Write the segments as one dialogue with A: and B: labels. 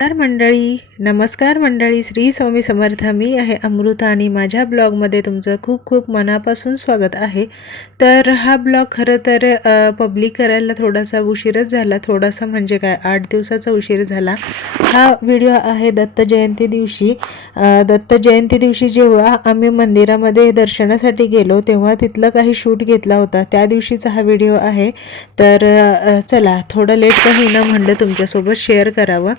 A: नमस्कार मंडळी. नमस्कार मंडळी. श्री स्वामी समर्थ. मी आहे अमृता आणि माझ्या ब्लॉगमध्ये तुमचं खूप खूप मनापासून स्वागत आहे. तर हा ब्लॉग खरं तर पब्लिक करायला थोडासा उशीरच झाला. थोडासा म्हणजे काय आठ दिवसाचा उशीर झाला. हा व्हिडिओ आहे दत्त जयंती दिवशी. दत्त जयंती दिवशी जेव्हा आम्ही मंदिरामध्ये दर्शनासाठी गेलो तेव्हा तिथलं काही शूट घेतला होता. त्या दिवशीचा हा व्हिडिओ आहे. तर चला थोडं लेट का होईना म्हणलं तुमच्यासोबत शेअर करावं.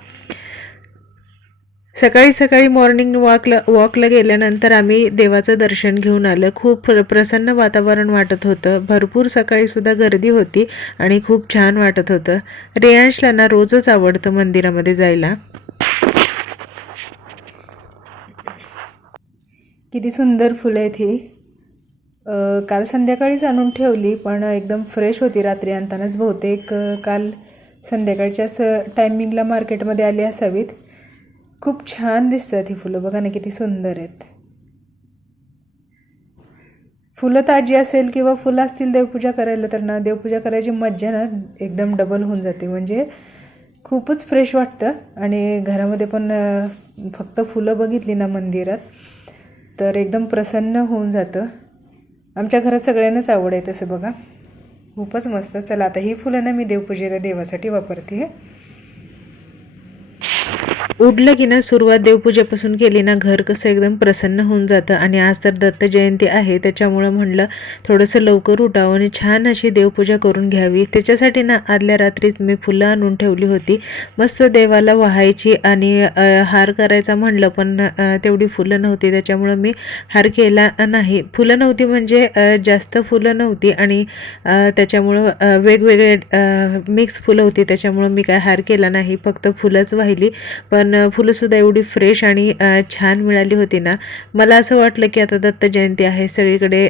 A: सकाळी सकाळी मॉर्निंग वॉकला वॉकला गेल्यानंतर आम्ही देवाचं दर्शन घेऊन आलं. खूप प्र प्रसन्न वातावरण वाटत होतं. भरपूर सकाळीसुद्धा गर्दी होती आणि खूप छान वाटत होतं. रेयांशला ना रोजच आवडतं मंदिरामध्ये जायला. किती सुंदर फुलं आहेत ही. काल संध्याकाळीच आणून ठेवली पण एकदम फ्रेश होती रात्री आणतानाच. बहुतेक काल संध्याकाळच्याच टायमिंगला मार्केटमध्ये आली असावीत. खूप छान दिसतात ही फुलं. बघा ना किती सुंदर आहेत. फुलं ताजी असेल किंवा फुलं असतील देवपूजा करायला तर ना देवपूजा करायची मज्जा ना एकदम डबल होऊन जाते. म्हणजे खूपच फ्रेश वाटतं. आणि घरामध्ये पण फक्त फुलं बघितली ना मंदिरात तर एकदम प्रसन्न होऊन जातं. आमच्या घरात सगळ्यांनाच आवड आहे तसं बघा. खूपच मस्त. चला आता ही फुलं ना मी देवपूजेला देवासाठी वापरते. उठलं की ना सुरुवात देवपूजेपासून केली ना घर कसं एकदम प्रसन्न होऊन जातं. आणि आज तर दत्त जयंती आहे त्याच्यामुळं म्हणलं थोडंसं लवकर उठावं आणि छान अशी देवपूजा करून घ्यावी. त्याच्यासाठी ना आदल्या रात्रीच मी फुलं आणून ठेवली होती. मस्त देवाला वाहायची आणि हार करायचा म्हणलं पण तेवढी फुलं नव्हती. त्याच्यामुळं मी हार केला नाही. फुलं नव्हती म्हणजे जास्त फुलं नव्हती आणि त्याच्यामुळं वेगवेगळे मिक्स फुलं होती. त्याच्यामुळं मी काय हार केला नाही फक्त फुलंच वाहिली. पण पण फुलंसुद्धा एवढी फ्रेश आणि छान मिळाली होती ना. मला असं वाटलं की आता दत्त जयंती आहे. सगळीकडे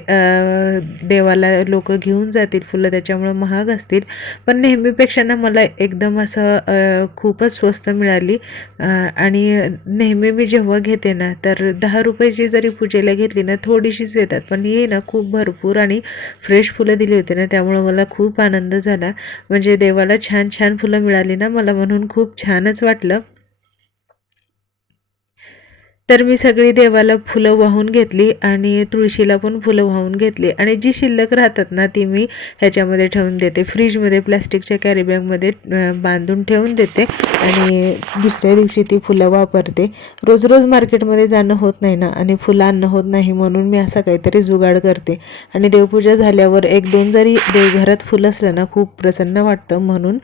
A: देवाला लोक घेऊन जातील फुलं त्याच्यामुळं महाग असतील. पण नेहमीपेक्षा ना मला एकदम असं खूपच स्वस्त मिळाली. आणि नेहमी मी जेव्हा घेते ना तर दहा रुपयाची जरी पूजेला घेतली ना थोडीशीच येतात पण हे ना खूप भरपूर आणि फ्रेश फुलं दिली होती ना त्यामुळं मला खूप आनंद झाला. म्हणजे देवाला छान छान फुलं मिळाली ना मला म्हणून खूप छानच वाटलं. तर मी सगळी देवाला फुलं वाहून घेतली आणि तुळशीला पण फुलं वाहून घेतली. आणि जी शिल्लक राहतात ना ती मी ह्याच्यामध्ये ठेवून देते. फ्रीजमध्ये प्लॅस्टिकच्या कॅरीबॅगमध्ये बांधून ठेवून देते. आणि दुसऱ्या दिवशी ती फुलं वापरते. रोज रोज मार्केटमध्ये जाणं होत नाही ना आणि फुलं आणणं होत नाही म्हणून मी असा काहीतरी जुगाड करते. आणि देवपूजा झाल्यावर एक दोन जरी देवघरात फुलं असलं ना खूप प्रसन्न वाटतं म्हणून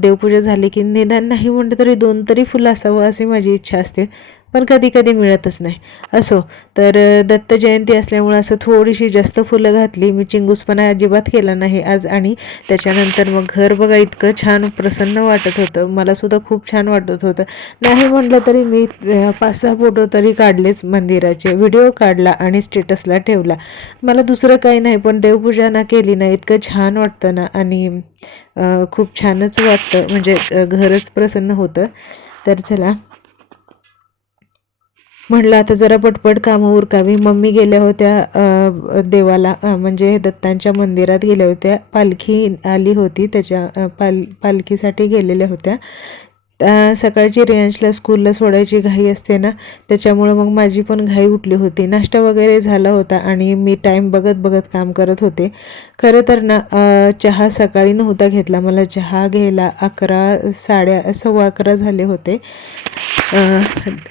A: देवपूजा झाली की निदान नाही म्हटलं तरी दोन तरी फुलं असावं अशी माझी इच्छा असते. पण कधी कधी मिळतच नाही. असो तर दत्त जयंती असल्यामुळं असं थोडीशी जास्त फुलं घातली मी चिंगूसपणा अजिबात केला नाही आज आणि त्याच्यानंतर मग घर बघा इतकं छान प्रसन्न वाटत होतं. मला सुद्धा खूप छान वाटत होतं. नाही म्हटलं तरी मी पाच सहा फोटो तरी काढलेच मंदिराचे. व्हिडिओ काढला आणि स्टेटसला ठेवला. मला दुसरं काही नाही पण देवपूजा ना केली ना इतकं छान वाटतं ना आणि खूप छानच वाटतं. म्हणजे घरच प्रसन्न होतं. तर चला. म्हणलं आता जरा पटपट कामं उरकावी. मम्मी गेल्या होत्या देवाला म्हणजे दत्तांच्या मंदिरात गेल्या होत्या. पालखी आली होती त्याच्या पाल पालखीसाठी गेलेल्या होत्या. सकाळची रियांशला स्कूलला सोडायची घाई असते ना त्याच्यामुळं मग माझी पण घाई उठली होती. नाश्ता वगैरे झाला होता आणि मी टाईम बघत बघत काम करत होते. खरं तर ना चहा सकाळी नव्हता घेतला. मला चहा घ्यायला अकरा साड्या सव्वा अकरा झाले होते.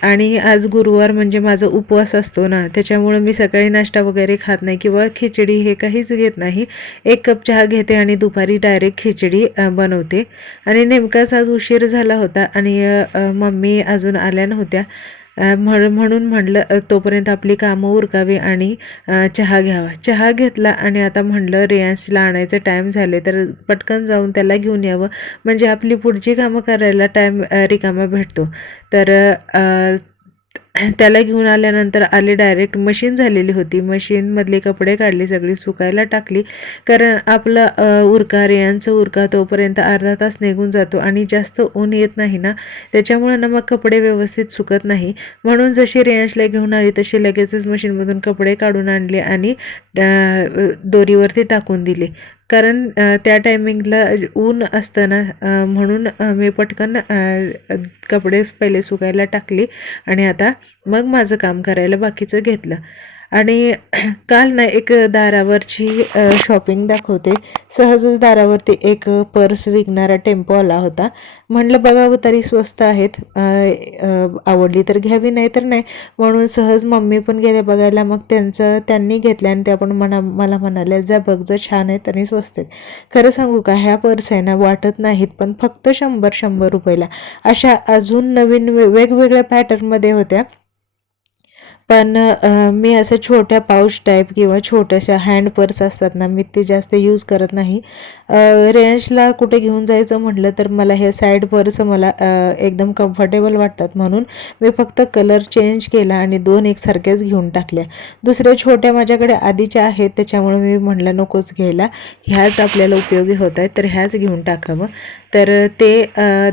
A: आणि आज गुरुवार म्हणजे माझा उपवास असतो ना त्याच्यामुळं मी सकाळी नाश्ता वगैरे खात नाही किंवा खिचडी हे काहीच घेत नाही. एक कप चहा घेते आणि दुपारी डायरेक्ट खिचडी बनवते. आणि नेमकाच आज उशीर झाला होता आणि मम्मी अजून आल्या नव्हत्या. म्हण म्हणून म्हणलं तोपर्यंत आपली कामं उरकावी आणि चहा घ्यावा. चहा घेतला आणि आता म्हणलं रेयांशला आणायचं टाईम झाले तर पटकन जाऊन त्याला घेऊन यावं. म्हणजे आपली पुढची कामं करायला टाईम रिकामा भेटतो. तर त्याला घेऊन आल्यानंतर आले डायरेक्ट मशीन झालेली होती. मशीनमधले कपडे काढले सगळी सुकायला टाकली. कारण आपलं उरका रेयांचा उरका तोपर्यंत अर्धा तास निघून जातो आणि जास्त ऊन येत नाही ना. त्याच्यामुळं ना मग कपडे व्यवस्थित सुकत नाही. म्हणून जशी रेयांशला घेऊन आली तशी लगेचच मशीनमधून कपडे काढून आणले आणि दोरीवरती टाकून दिले. कारण त्या टायमिंगला ऊन असतं ना म्हणून मी पटकन कपडे पहिले सुकायला टाकले आणि आता मग माझं काम करायला बाकीचं घेतलं. आणि काल ना एक दारावरची शॉपिंग दाखवते. सहजच दारावरती एक पर्स विकणारा टेम्पो आला होता. म्हणलं बघावं हो, तरी स्वस्त आहेत. आवडली तर घ्यावी नाही तर नाही. म्हणून सहज मम्मी पण गेल्या बघायला. मग त्यांचं त्यांनी घेतलं आणि त्या पण म्हणा मला म्हणाल्या जा बघ जर छान आहेत आणि स्वस्त आहेत. खरं सांगू का ह्या पर्स आहे ना वाटत नाहीत पण फक्त शंभर शंभर रुपयाला. अशा अजून नवीन वेगवेगळ्या पॅटर्नमध्ये होत्या. पण मी असं छोट्या पाऊच टाईप किंवा छोट्याशा हँड पर्स असतात ना मी ते जास्त यूज करत नाही. रेंजला कुठे घेऊन जायचं म्हटलं तर मला हे साईड पर्स मला एकदम कम्फर्टेबल वाटतात म्हणून मी फक्त कलर चेंज केला आणि दोन एकसारख्याच घेऊन टाकल्या. दुसऱ्या छोट्या माझ्याकडे आधीच्या आहेत त्याच्यामुळे मी म्हटलं नकोच घ्यायला. ह्याच आपल्याला उपयोगी होत आहेत तर ह्याच घेऊन टाकावं. तर ते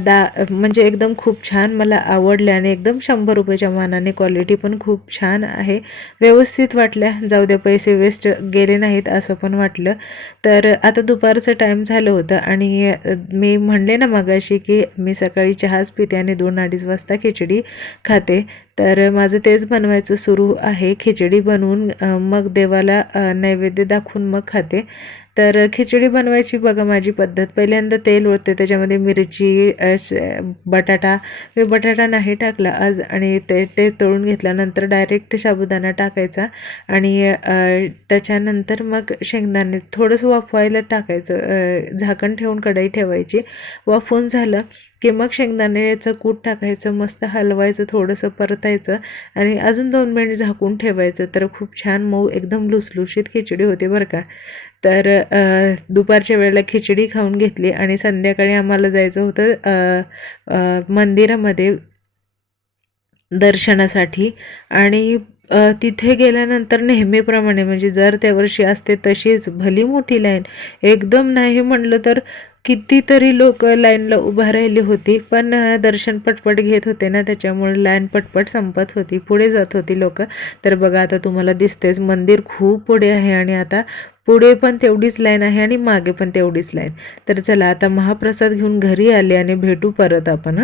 A: दा म्हणजे एकदम खूप छान मला आवडले आणि एकदम शंभर रुपयाच्या मानाने क्वालिटी पण खूप छान आहे. व्यवस्थित वाटल्या. जाऊ द्या पैसे वेस्ट गेले नाहीत असं पण वाटलं. तर आता दुपारचं टाईम झालं होतं आणि मी म्हणले ना मगाशी की मी सकाळी चहाच पिते आणि दोन अडीच वाजता खिचडी खाते. तर माझं तेच बनवायचं सुरू आहे. खिचडी बनवून मग देवाला नैवेद्य दाखवून मग खाते. तर खिचडी बनवायची बघा माझी पद्धत. पहिल्यांदा तेल ओळते त्याच्यामध्ये मिरची बटाटा मी बटाटा नाही टाकला आज आणि ते ते तळून घेतल्यानंतर डायरेक्ट साबुदाणा टाकायचा आणि त्याच्यानंतर मग शेंगदाणे थोडंसं वाफवायला टाकायचं. झाकण ठेवून कढई ठेवायची. वाफवून झालं की मग शेंगदाण्याचं कूट टाकायचं मस्त हलवायचं थोडंसं परतायचं आणि अजून दोन मिनिट झाकून ठेवायचं. तर खूप छान मऊ एकदम लुसलुशीत खिचडी होते बरं का. तर दुपारच्या वेळेला खिचडी खाऊन घेतली आणि संध्याकाळी आम्हाला जायचं होतं मंदिरामध्ये दर्शनासाठी. आणि तिथे गेल्यानंतर नेहमीप्रमाणे म्हणजे जर त्या वर्षी असते तशीच भली मोठी लाईन. एकदम नाही म्हणलं तर कितीतरी लोक लाईनला उभा राहिली होती पण दर्शन पटपट घेत होते ना त्याच्यामुळे लाईन पटपट संपत होती पुढे जात होती लोक. तर बघा आता तुम्हाला दिसतेच मंदिर खूप पुढे आहे आणि आता पुढे पण तेवढीच लाईन आहे आणि मागे पण तेवढीच लाईन. तर चला आता महाप्रसाद घेऊन घरी आले आणि भेटू परत आपण